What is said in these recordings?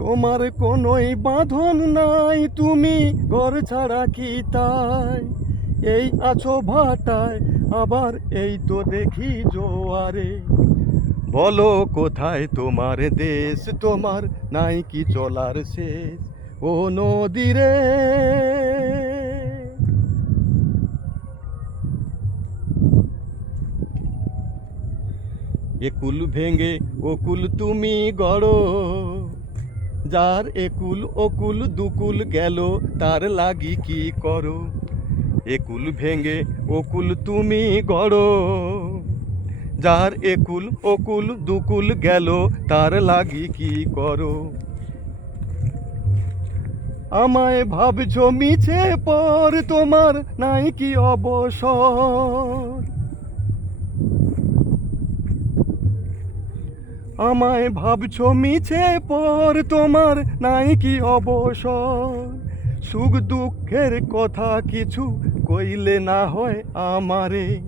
তোমার কোনোই বাঁধন নাই, তুমি ঘর ছাড়া কি তাই? এই আছো ভাটায়, আবার এই তো দেখি জোয়ারে। বলো কোথায় তোমার দেশ, তোমার নাই কি চলার শেষ? ও নদীরে। একুল ভেঙে ওকুল তুমি গড়ো। যার একুল ওকুল দুকুল গেল, তার লাগি কি করো? একুল ভেঙে ওকুল তুমি গড়ো। যার একুল ওকুল দুকুল গেল, তার লাগি কি করো? আমায় ভাবছ মিছে পর তোমার নাই কি অবসর? আমায় ভাবছ মিছে পর তোমার নাই কি অবসর? সুখ দুঃখের কথা কিছু কইলে না হয় আমারে।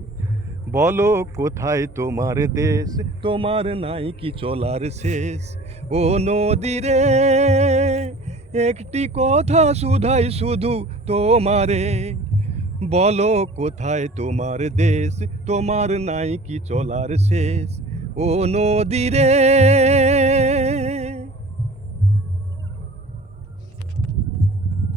বলো কোথায় তোমার দেশ? তোমার নাই কি চলার শেষ? ও নদীরে, একটি কথা শুধাই শুধু তোমারে। বলো কোথায় তোমার দেশ? তোমার নাই কি চলার শেষ? ও নদীরে